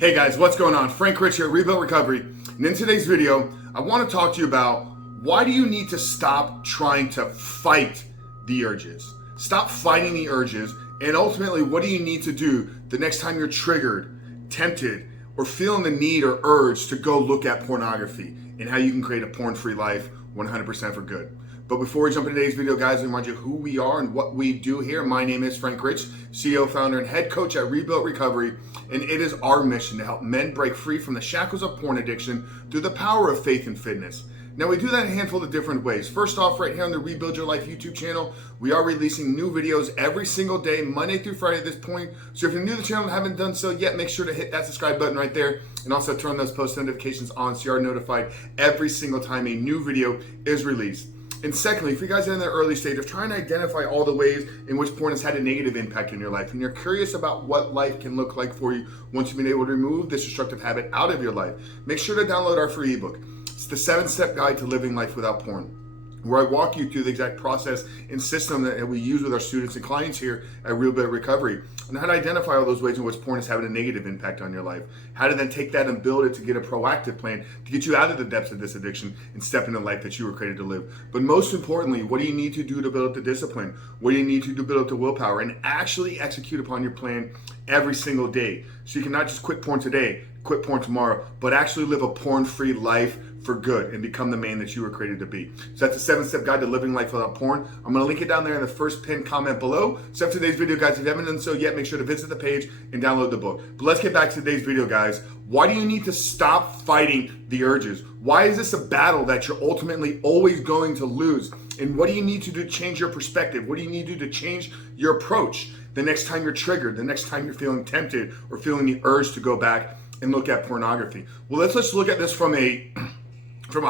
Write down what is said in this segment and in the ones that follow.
Hey guys, what's going on? Frank Rich here at Rebuilt Recovery. And in today's video, I want to talk to you about why do you need to stop trying to fight the urges? Stop fighting the urges, and ultimately, what do you need to do the next time you're triggered, tempted, or feeling the need or urge to go look at pornography, and how you can create a porn-free life 100% for good. But before we jump into today's video, guys, I remind you who we are and what we do here. My name is Frank Rich, CEO, founder, and head coach at Rebuilt Recovery, and it is our mission to help men break free from the shackles of porn addiction through the power of faith and fitness. Now, we do that in a handful of different ways. First off, right here on the Rebuild Your Life YouTube channel, we are releasing new videos every single day, Monday through Friday at this point. So if you're new to the channel and haven't done so yet, make sure to hit that subscribe button right there, and also turn those post notifications on so you are notified every single time a new video is released. And secondly, if you guys are in the early stage of trying to identify all the ways in which porn has had a negative impact in your life, and you're curious about what life can look like for you once you've been able to remove this destructive habit out of your life, make sure to download our free ebook. It's the 7-step guide to living life without porn, where I walk you through the exact process and system that we use with our students and clients here at Rebuilt Recovery, and how to identify all those ways in which porn is having a negative impact on your life, how to then take that and build it to get a proactive plan to get you out of the depths of this addiction and step into the life that you were created to live. But most importantly, what do you need to do to build up the discipline? What do you need to do to build up the willpower and actually execute upon your plan every single day, so you can not just quit porn today, quit porn tomorrow, but actually live a porn-free life for good and become the man that you were created to be. So that's a 7-step guide to living life without porn. I'm going to link it down there in the first pinned comment below. So after today's video, guys, if you haven't done so yet, make sure to visit the page and download the book. But let's get back to today's video, guys. Why do you need to stop fighting the urges? Why is this a battle that you're ultimately always going to lose? And what do you need to do to change your perspective? What do you need to do to change your approach the next time you're triggered, the next time you're feeling tempted or feeling the urge to go back and look at pornography? Well, let's look at this from a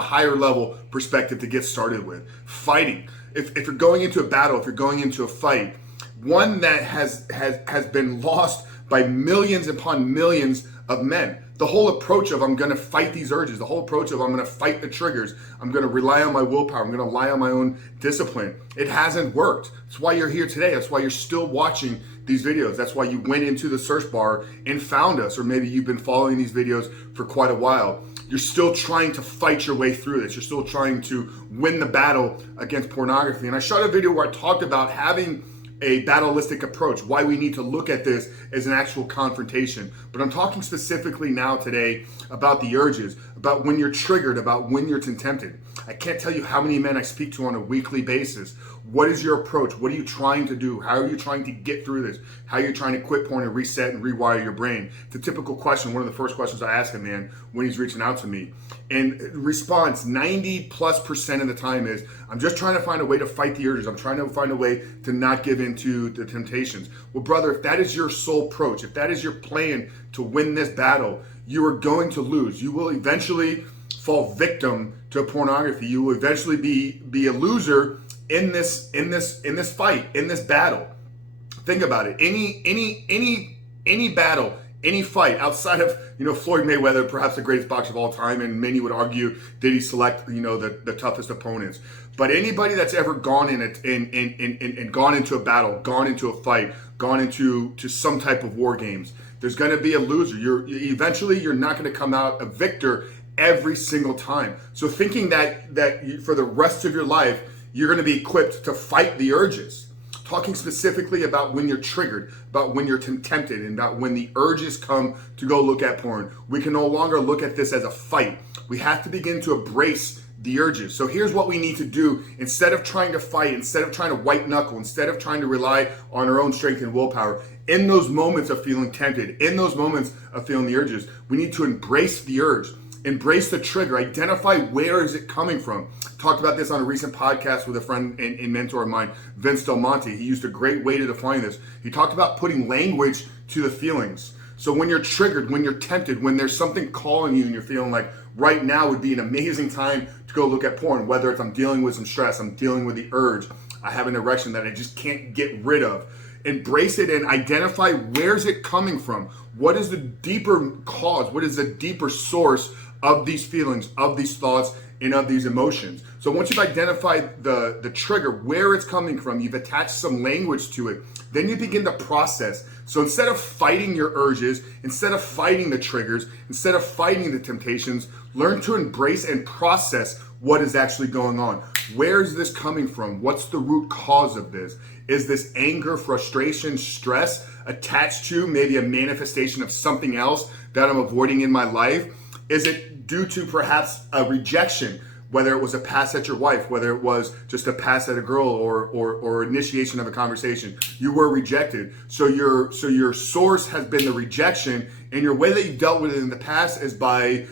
higher level perspective to get started with. Fighting. If you're going into a battle, if you're going into a fight, one that has been lost by millions upon millions of men. The whole approach of I'm going to fight these urges, the whole approach of I'm going to fight the triggers, I'm going to rely on my willpower, I'm going to rely on my own discipline. It hasn't worked. That's why you're here today. That's why you're still watching these videos. That's why you went into the search bar and found us, or maybe you've been following these videos for quite a while. You're still trying to fight your way through this. You're still trying to win the battle against pornography. And I shot a video where I talked about having a battleistic approach, why we need to look at this as an actual confrontation. But I'm talking specifically now today about the urges, about when you're triggered, about when you're tempted. I can't tell you how many men I speak to on a weekly basis. What is your approach? What are you trying to do? How are you trying to get through this? How are you trying to quit porn and reset and rewire your brain? It's a typical question. One of the first questions I ask a man when he's reaching out to me. And response 90+% of the time is, I'm just trying to find a way to fight the urges. I'm trying to find a way to not give in to the temptations. Well, brother, if that is your sole approach, if that is your plan to win this battle, you are going to lose. You will eventually fall victim to pornography. You will eventually be a loser in this fight, in this battle. Think about it. Any battle, any fight outside of Floyd Mayweather, perhaps the greatest boxer of all time, and many would argue did he select the toughest opponents. But anybody that's ever gone in it and gone into a battle, gone into a fight, gone into some type of war games, there's going to be a loser. Eventually you're not going to come out a victor every single time. So thinking that for the rest of your life you're going to be equipped to fight the urges. Talking specifically about when you're triggered, about when you're tempted, and about when the urges come to go look at porn. We can no longer look at this as a fight. We have to begin to embrace the urges. So here's what we need to do. Instead of trying to fight, instead of trying to white knuckle, instead of trying to rely on our own strength and willpower, in those moments of feeling tempted, in those moments of feeling the urges, we need to embrace the urge. Embrace the trigger. Identify where is it coming from. Talked about this on a recent podcast with a friend and mentor of mine, Vince Del Monte. He used a great way to define this. He talked about putting language to the feelings. So when you're triggered, when you're tempted, when there's something calling you and you're feeling like right now would be an amazing time to go look at porn, whether it's I'm dealing with some stress, I'm dealing with the urge, I have an erection that I just can't get rid of. Embrace it and identify where's it coming from. What is the deeper cause? What is the deeper source of these feelings, of these thoughts, and of these emotions. So once you've identified the trigger, where it's coming from, you've attached some language to it, then you begin to process. So instead of fighting your urges, instead of fighting the triggers, instead of fighting the temptations, learn to embrace and process what is actually going on. Where is this coming from? What's the root cause of this? Is this anger, frustration, stress attached to maybe a manifestation of something else that I'm avoiding in my life? Is it due to perhaps a rejection, whether it was a pass at your wife, whether it was just a pass at a girl or initiation of a conversation? You were rejected. So your source has been the rejection, and your way that you've dealt with it in the past is by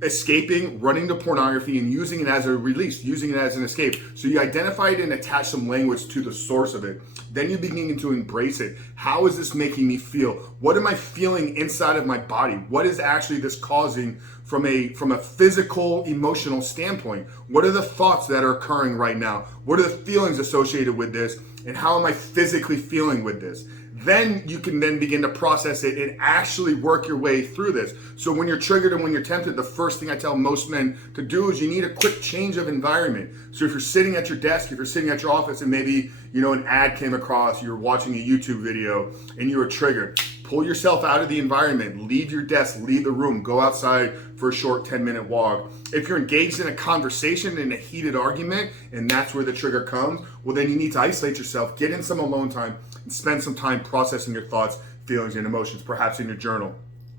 escaping, running to pornography, and using it as a release, using it as an escape. So you identify it and attach some language to the source of it. Then you begin to embrace it. How is this making me feel? What am I feeling inside of my body? What is actually this causing from a physical, emotional standpoint? What are the thoughts that are occurring right now? What are the feelings associated with this? And how am I physically feeling with this? Then you can then begin to process it and actually work your way through this. So when you're triggered and when you're tempted, the first thing I tell most men to do is you need a quick change of environment. So if you're sitting at your desk, if you're sitting at your office and maybe, an ad came across, you're watching a YouTube video and you were triggered, pull yourself out of the environment, leave your desk, leave the room, go outside for a short 10-minute walk. If you're engaged in a conversation, in a heated argument, and that's where the trigger comes, well, then you need to isolate yourself, get in some alone time, and spend some time processing your thoughts, feelings, and emotions, perhaps in your journal.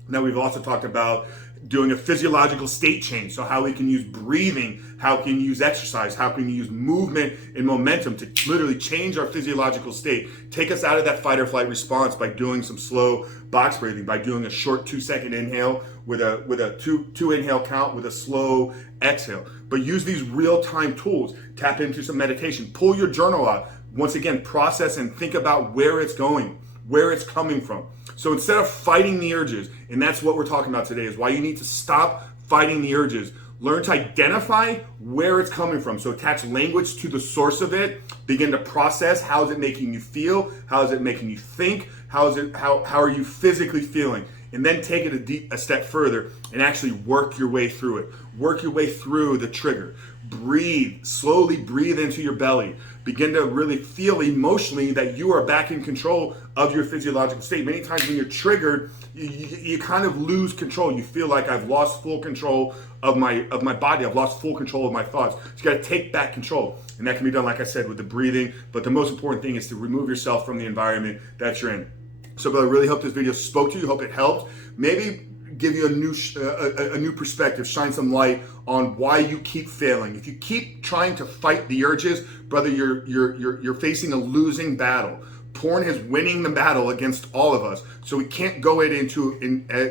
Now, we've also talked about doing a physiological state change. So how we can use breathing, how we can use exercise, how can we use movement and momentum to literally change our physiological state, take us out of that fight or flight response by doing some slow box breathing, by doing a short 2-second inhale with a two inhale count with a slow exhale. But use these real-time tools, tap into some meditation, pull your journal out. Once again, process and think about where it's going, where it's coming from. So instead of fighting the urges, and that's what we're talking about today, is why you need to stop fighting the urges. Learn to identify where it's coming from. So attach language to the source of it. Begin to process, how is it making you feel? How is it making you think? How are you physically feeling? And then take it a step further and actually work your way through it. Work your way through the trigger. Breathe, slowly breathe into your belly. Begin to really feel emotionally that you are back in control of your physiological state. Many times when you're triggered, you kind of lose control. You feel like I've lost full control of my body. I've lost full control of my thoughts. So you got to take back control. And that can be done, like I said, with the breathing. But the most important thing is to remove yourself from the environment that you're in. So I really hope this video spoke to you. Hope it helped. Maybe give you a new perspective, shine some light on why you keep failing. If you keep trying to fight the urges, brother, you're facing a losing battle. Porn is winning the battle against all of us. So we can't go into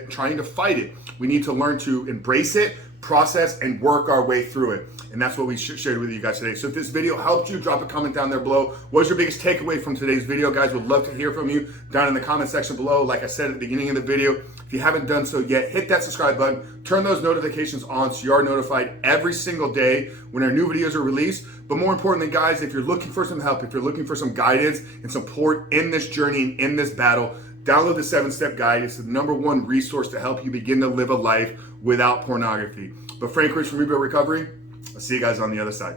trying to fight it. We need to learn to embrace it, process, and work our way through it. And that's what we shared with you guys today. So if this video helped you, drop a comment down there below. What was your biggest takeaway from today's video, guys? Would love to hear from you down in the comment section below. Like I said at the beginning of the video, if you haven't done so yet, hit that subscribe button, turn those notifications on so you are notified every single day when our new videos are released. But more importantly, guys, if you're looking for some help, if you're looking for some guidance and support in this journey and in this battle, download the 7-Step Guide. It's the #1 resource to help you begin to live a life without pornography. But Frank Rich from Rebooting Recovery, I'll see you guys on the other side.